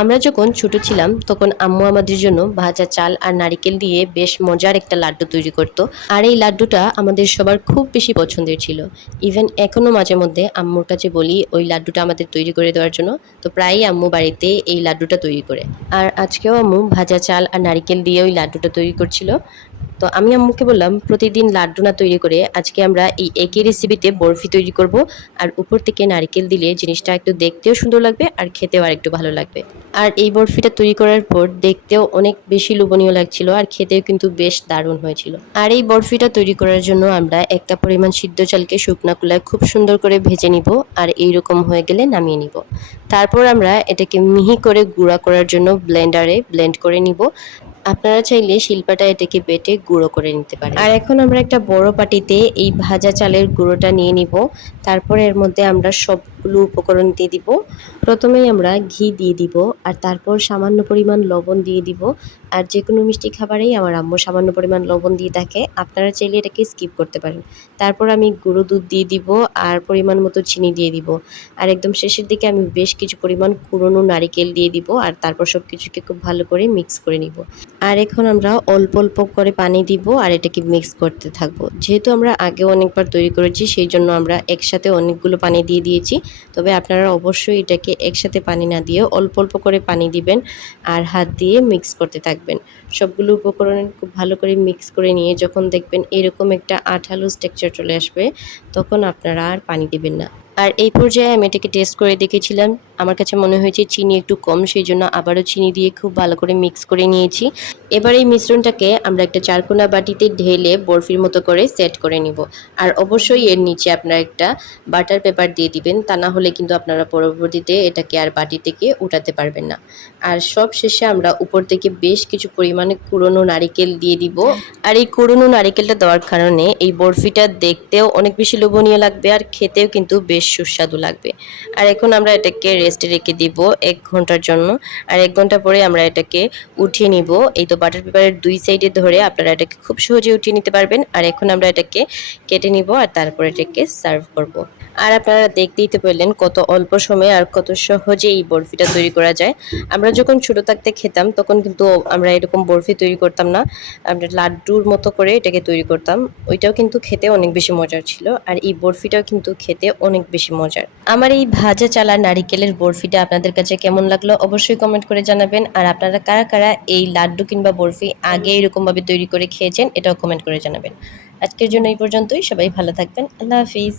আমরা যখন ছোট ছিলাম তখন আম্মু আমাদের জন্য ভাজা চাল আর নারিকেল দিয়ে বেশ মজার একটা লাড্ডু তৈরি করতো। আর এই লাড্ডুটা আমাদের সবার খুব বেশি পছন্দের ছিল। ইভেন এখনো মাঝে মধ্যে আম্মুর কাছে বলি ওই লাড্ডুটা আমাদের তৈরি করে দেওয়ার জন্য। তো প্রায়ই আম্মু বাড়িতে এই লাড্ডুটা তৈরি করে। আর আজকেও আম্মু ভাজা চাল আর নারিকেল দিয়ে ওই লাড্ডুটা তৈরি করছিল। তো আমি আম্মুকে বললাম প্রতিদিন লাড্ডু না তৈরি করে আজকে আমরা এই একই রেসিপিতে বরফি তৈরি করব। আর উপর থেকে নারকেল দিলে জিনিসটা একটু দেখতেও সুন্দর লাগবে আর খেতেও আর একটু ভালো লাগবে। আর এই বরফিটা তৈরি করার পর দেখতেও অনেক বেশি লোভনীয় লাগছিল আর খেতেও কিন্তু বেশ দারুণ হয়েছিল। আর এই বরফিটা তৈরি করার জন্য আমরা একটা পরিমাণ সিদ্ধ চালকে শুকনা খোলায় খুব সুন্দর করে ভেজে নিব। আর এইরকম হয়ে গেলে নামিয়ে নিব। তারপর আমরা এটাকে মিহি করে গুঁড়া করার জন্য ব্লেন্ডারে ব্লেন্ড করে নিব। আপনারা চাইলে শিলপাটা এটাকে বেটে গুঁড়ো করে নিতে পারেন। আর এখন আমরা একটা বড় বাটিতে এই ভাজা চালের গুঁড়োটা নিয়ে নিব। তারপর এর মধ্যে আমরা সবগুলো উপকরণ দিয়ে দিব। প্রথমেই আমরা ঘি দিয়ে দিব আর তারপর সামান্য পরিমাণ লবণ দিয়ে দিব। আর যে কোনো মিষ্টি খাবারেই আমার আম্মু সামান্য পরিমাণ লবণ দিয়ে থাকে, আপনারা চাইলে এটাকে স্কিপ করতে পারেন। তারপর আমি গুঁড়ো দুধ দিয়ে দিব আর পরিমাণ মতো চিনি দিয়ে দিব। আর একদম শেষের দিকে আমি বেশ কিছু পরিমাণ কুড়োনো নারিকেল দিয়ে দিব আর তারপর সব কিছুকে খুব ভালো করে মিক্স করে নিব। আর এখন আমরা অল্প অল্প করে পানি দিব আর এটাকে মিক্স করতে থাকবো। যেহেতু আমরা আগেও অনেকবার তৈরি করেছি সেই জন্য আমরা একসাথে অনেকগুলো পানি দিয়ে দিয়েছি। তবে আপনারা অবশ্যই এটাকে একসাথে পানি না দিয়ে অল্প অল্প করে পানি দিবেন আর হাত দিয়ে মিক্স করতে থাকবেন। সবগুলো উপকরণ খুব ভালো করে মিক্স করে নিয়ে যখন দেখবেন এরকম একটা আঠালো টেক্সচার চলে আসবে তখন আপনারা আর পানি দিবেন না। আর এই পর্যায়ে আমি এটাকে টেস্ট করে দেখেছিলাম, আমার কাছে মনে হয়েছে চিনি একটু কম, সেই জন্য আবারও চিনি দিয়ে খুব ভালো করে মিক্স করে নিয়েছি। এবার এই মিশ্রণটাকে আমরা একটা চারকোনা বাটিতে ঢেলে বরফির মতো করে সেট করে নিব। আর অবশ্যই এর নিচে আপনারা একটা বাটার পেপার দিয়ে দিবেন, তা না হলে কিন্তু আপনারা পরবর্তীতে এটাকে আর বাটি থেকে উঠাতে পারবেন না। আর সব শেষে আমরা উপর থেকে বেশ কিছু পরিমাণে কুড়োনো নারিকেল দিয়ে দিব। আর এই কুড়োনো নারিকেলটা দেওয়ার কারণে এই বরফিটা দেখতেও অনেক বেশি লোভনীয় লাগবে আর খেতেও কিন্তু বেশ সুস্বাদু লাগবে। আর এখন আমরা এটাকে রেস্টে রেখে দিব 1 ঘন্টার জন্য। আর 1 ঘন্টা পরে আমরা এটাকে উঠিয়ে নিব। এই তো বাটার পেপারের 2 সাইডে ধরে আপনারা এটাকে খুব সহজে উঠিয়ে নিতে পারবেন। আর এখন আমরা এটাকে কেটে নিব আর তারপরে এটাকে সার্ভ করব। আর আপনারা দেখতেই তো পেলেন কত অল্প সময়ে আর কত সহজে এই বরফিটা তৈরি করা যায়। আমরা যখন ছোট থাকতে খেতাম তখন কিন্তু আমরা এরকম বরফি তৈরি করতাম না, আমরা লাড্ডুর মতো করে এটাকে তৈরি করতাম। ওইটাও কিন্তু খেতে অনেক বেশি মজার ছিল আর এই বরফিটাও কিন্তু খেতে অনেক বেশি মজার। আমার এই ভাজা চাল আর নারিকেলের বরফিটা আপনাদের কাছে কেমন লাগলো অবশ্যই কমেন্ট করে জানাবেন। আর আপনারা কারা কারা এই লাড্ডু কিংবা বরফি আগে এরকমভাবে তৈরি করে খেয়েছেন এটাও কমেন্ট করে জানাবেন। আজকের জন্য এই পর্যন্তই, সবাই ভালো থাকবেন। আল্লাহ হাফিজ।